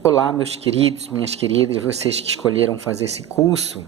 Olá, meus queridos, minhas queridas, vocês que escolheram fazer esse curso.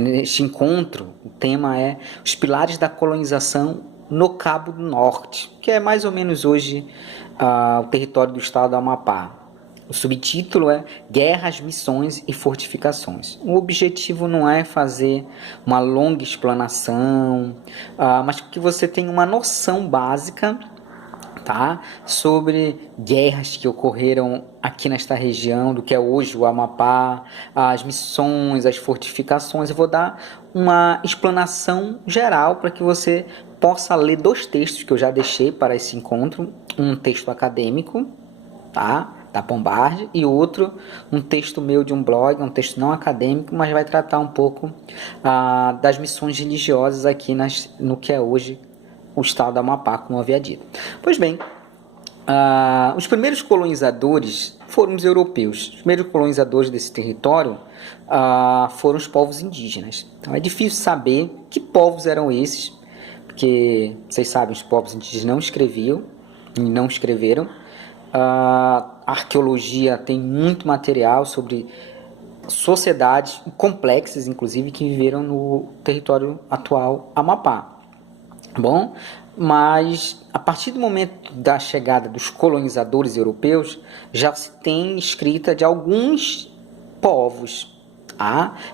Neste encontro, o tema é os pilares da colonização no Cabo do Norte, que é mais ou menos hoje o território do estado do Amapá. O subtítulo é Guerras, Missões e Fortificações. O objetivo não é fazer uma longa explanação, mas que você tenha uma noção básica, tá? Sobre guerras que ocorreram aqui nesta região, do que é hoje o Amapá, as missões, as fortificações. Eu vou dar uma explanação geral para que você possa ler dois textos que eu já deixei para esse encontro, um texto acadêmico, tá? Da Pombardi, e outro, um texto meu de um blog, um texto não acadêmico, mas vai tratar um pouco das missões religiosas aqui no que é hoje o estado do Amapá, como eu havia dito. Pois bem, os primeiros colonizadores foram os europeus. Os primeiros colonizadores desse território foram os povos indígenas. Então é difícil saber que povos eram esses, porque vocês sabem, os povos indígenas não escreviam e não escreveram. A arqueologia tem muito material sobre sociedades complexas, inclusive, que viveram no território atual Amapá. Bom, mas a partir do momento da chegada dos colonizadores europeus, já se tem escrita de alguns povos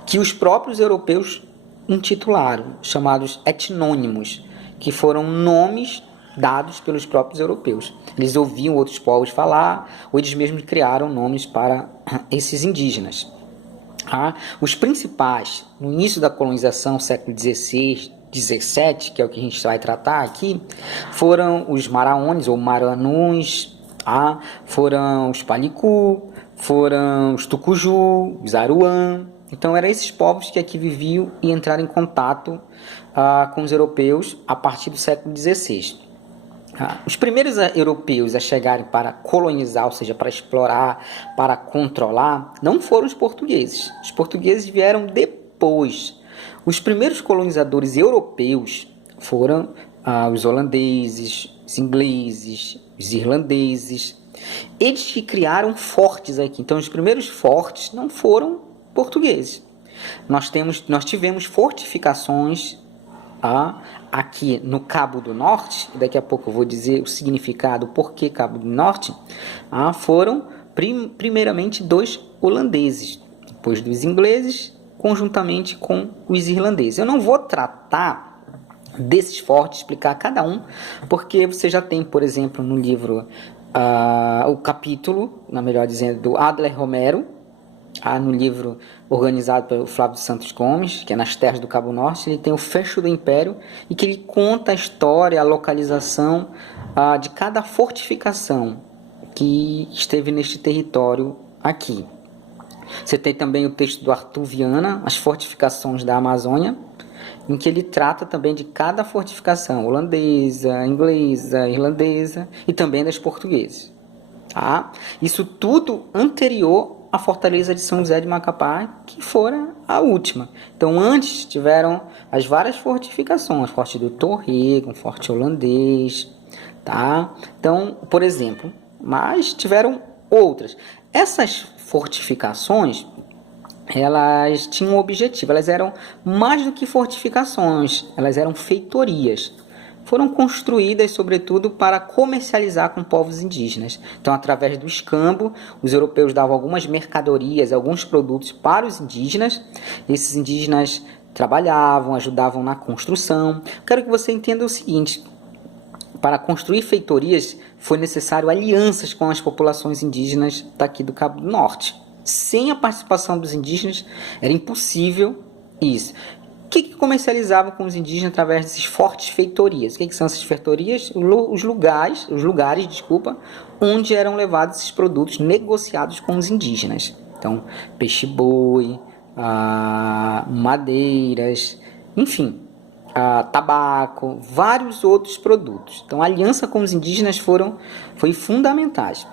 que os próprios europeus intitularam, chamados etnônimos, que foram nomes dados pelos próprios europeus. Eles ouviam outros povos falar, ou eles mesmos criaram nomes para esses indígenas. Os principais, no início da colonização, século XVI, 17, que é o que a gente vai tratar aqui, foram os Maraones ou Maranuns, foram os Palicu, foram os Tucuju, os Aruan. Então eram esses povos que aqui viviam e entraram em contato com os europeus a partir do século XVI. Os primeiros europeus a chegarem para colonizar, ou seja, para explorar, para controlar, não foram os portugueses. Os portugueses vieram depois. Os primeiros colonizadores europeus foram os holandeses, os ingleses, os irlandeses. Eles que criaram fortes aqui. Então, os primeiros fortes não foram portugueses. Nós tivemos fortificações aqui no Cabo do Norte, e daqui a pouco eu vou dizer o significado, por que Cabo do Norte, foram primeiramente dos holandeses, depois dos ingleses, conjuntamente com os irlandeses. Eu não vou tratar desses fortes, explicar cada um, porque você já tem, por exemplo, no livro o capítulo, melhor dizendo, do Adler Romero, no livro organizado pelo Flávio Santos Gomes, que é Nas Terras do Cabo Norte. Ele tem o Fecho do Império, e que ele conta a história, a localização de cada fortificação que esteve neste território aqui. Você tem também o texto do Arthur Viana, As Fortificações da Amazônia, em que ele trata também de cada fortificação, holandesa, inglesa, irlandesa e também das portuguesas. Isso tudo anterior à fortaleza de São José de Macapá, que fora a última. Então, antes tiveram as várias fortificações, o Forte do Torrego, um forte holandês, Então, por exemplo, mas tiveram outras. Essas fortificações, elas tinham um objetivo, elas eram mais do que fortificações, elas eram feitorias. Foram construídas, sobretudo, para comercializar com povos indígenas. Então, através do escambo, os europeus davam algumas mercadorias, alguns produtos para os indígenas. Esses indígenas trabalhavam, ajudavam na construção. Quero que você entenda o seguinte: para construir feitorias, foi necessário alianças com as populações indígenas daqui do Cabo do Norte. Sem a participação dos indígenas, era impossível isso. O que comercializavam com os indígenas através dessas fortes feitorias? O que são essas feitorias? Os lugares, onde eram levados esses produtos negociados com os indígenas. Então, peixe-boi, madeiras, enfim, tabaco, vários outros produtos. Então, a aliança com os indígenas foi fundamentais.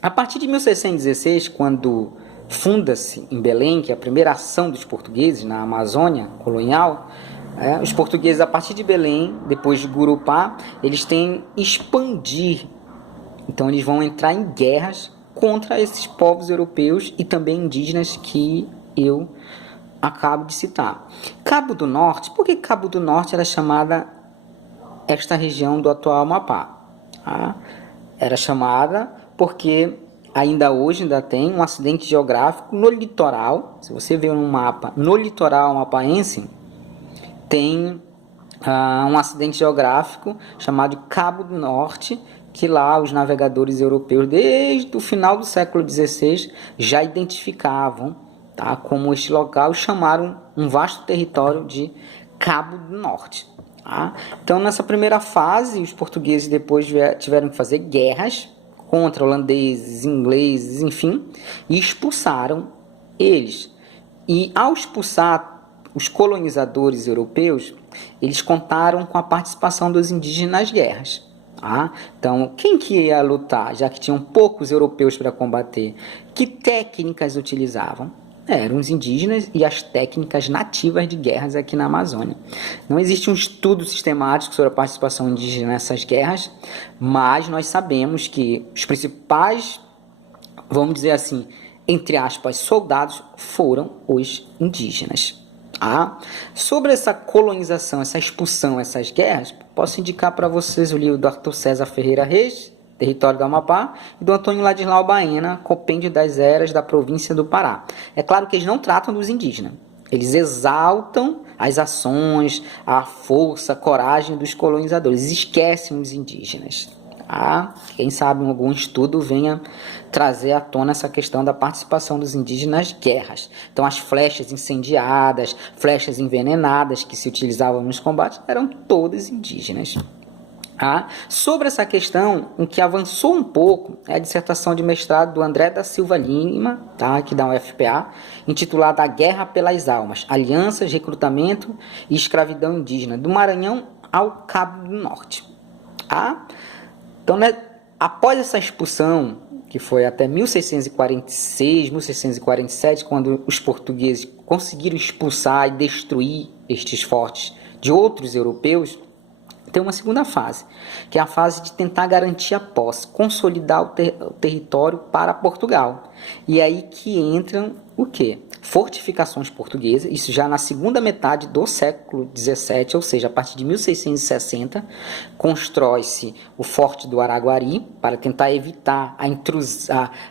A partir de 1616, quando funda-se em Belém, que é a primeira ação dos portugueses na Amazônia colonial, os portugueses, a partir de Belém, depois de Gurupá, eles têm expandir. Então, eles vão entrar em guerras contra esses povos europeus e também indígenas que eu acabo de citar. Cabo do Norte, por que Cabo do Norte era chamada esta região do atual Amapá? Era chamada porque ainda hoje tem um acidente geográfico no litoral. Se você ver um mapa, no litoral amapaense tem um acidente geográfico chamado Cabo do Norte, que lá os navegadores europeus, desde o final do século XVI, já identificavam, como este local, chamaram um vasto território de Cabo do Norte. Então, nessa primeira fase, os portugueses depois tiveram que fazer guerras contra holandeses, ingleses, enfim, e expulsaram eles. E ao expulsar os colonizadores europeus, eles contaram com a participação dos indígenas nas guerras. Então, quem que ia lutar, já que tinham poucos europeus para combater? Que técnicas utilizavam? Eram os indígenas e as técnicas nativas de guerras aqui na Amazônia. Não existe um estudo sistemático sobre a participação indígena nessas guerras, mas nós sabemos que os principais, vamos dizer assim, entre aspas, soldados foram os indígenas. Sobre essa colonização, essa expulsão, essas guerras, posso indicar para vocês o livro do Arthur César Ferreira Reis, Território do Amapá, e do Antônio Ladislau Baena, Compêndio das Eras da Província do Pará. É claro que eles não tratam dos indígenas. Eles exaltam as ações, a força, a coragem dos colonizadores. Eles esquecem os indígenas. Quem sabe em algum estudo venha trazer à tona essa questão da participação dos indígenas nas guerras. Então, as flechas incendiadas, flechas envenenadas que se utilizavam nos combates eram todas indígenas. Sobre essa questão, o que avançou um pouco é a dissertação de mestrado do André da Silva Lima, aqui da UFPA, intitulada A Guerra pelas Almas, Alianças, Recrutamento e Escravidão Indígena, do Maranhão ao Cabo do Norte. Então, após essa expulsão, que foi até 1646, 1647, quando os portugueses conseguiram expulsar e destruir estes fortes de outros europeus, tem uma segunda fase, que é a fase de tentar garantir a posse, consolidar o território para Portugal. E aí que entram o quê? Fortificações portuguesas, isso já na segunda metade do século XVII, ou seja, a partir de 1660, constrói-se o Forte do Araguari para tentar evitar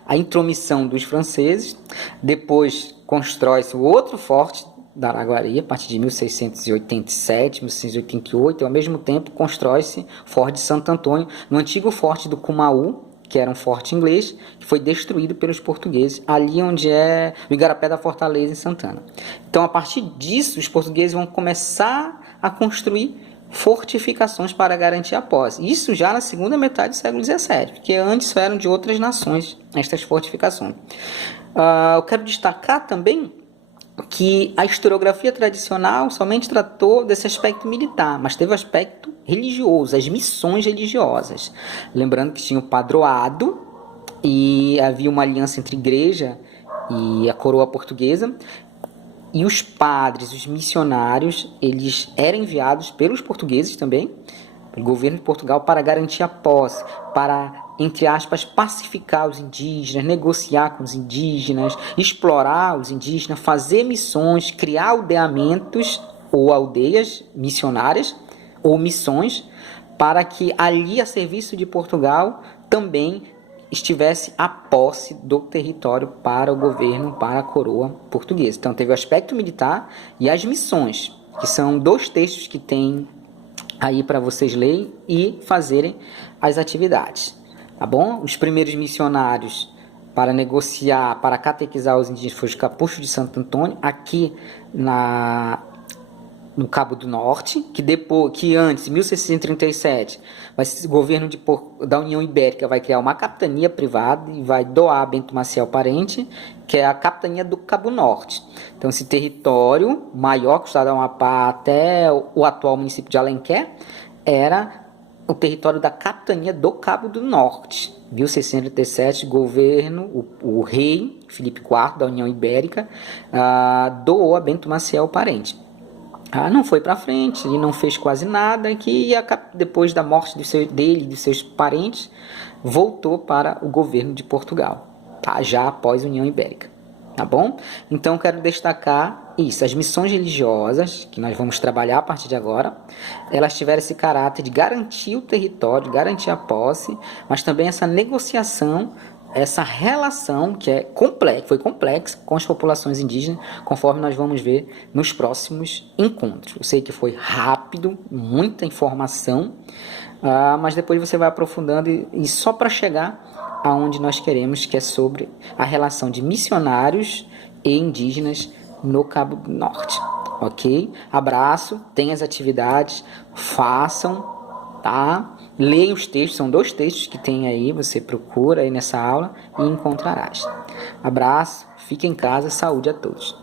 a intromissão dos franceses. Depois constrói-se o outro forte da Araguari, a partir de 1687, 1688, e ao mesmo tempo constrói-se o Forte de Santo Antônio, no antigo Forte do Cumaú, que era um forte inglês, que foi destruído pelos portugueses, ali onde é o Igarapé da Fortaleza, em Santana. Então, a partir disso, os portugueses vão começar a construir fortificações para garantir a posse. Isso já na segunda metade do século XVII, porque antes eram de outras nações, estas fortificações. Eu quero destacar também que a historiografia tradicional somente tratou desse aspecto militar, mas teve o aspecto religioso, as missões religiosas. Lembrando que tinha o padroado e havia uma aliança entre a igreja e a coroa portuguesa, e os padres, os missionários, eles eram enviados pelos portugueses também, pelo governo de Portugal, para garantir a posse, para, entre aspas, pacificar os indígenas, negociar com os indígenas, explorar os indígenas, fazer missões, criar aldeamentos ou aldeias missionárias ou missões, para que ali, a serviço de Portugal, também estivesse a posse do território para o governo, para a coroa portuguesa. Então, teve o aspecto militar e as missões, que são 2 textos que tem aí para vocês lerem e fazerem as atividades. Tá bom? Os primeiros missionários para negociar, para catequizar os indígenas foi os Capuchos de Santo Antônio, aqui no Cabo do Norte, que antes, em 1637, o governo da União Ibérica vai criar uma capitania privada e vai doar a Bento Maciel Parente, que é a capitania do Cabo Norte. Então, esse território maior que o estado do Amapá até o atual município de Alenquer era o território da capitania do Cabo do Norte. 1637, governo, o rei Filipe IV da União Ibérica doou a Bento Maciel Parente. Não foi para frente, ele não fez quase nada, que depois da morte dele e de seus parentes, voltou para o governo de Portugal. tá? Já após a União Ibérica, tá bom? Então quero destacar isso, as missões religiosas, que nós vamos trabalhar a partir de agora, elas tiveram esse caráter de garantir o território, garantir a posse, mas também essa negociação, essa relação que foi complexa com as populações indígenas, conforme nós vamos ver nos próximos encontros. Eu sei que foi rápido, muita informação, mas depois você vai aprofundando e só para chegar aonde nós queremos, que é sobre a relação de missionários e indígenas no Cabo do Norte, ok? Abraço, tem as atividades, façam, tá? Leiam os textos, são 2 textos que tem aí, você procura aí nessa aula e encontrarás. Abraço, fique em casa, saúde a todos.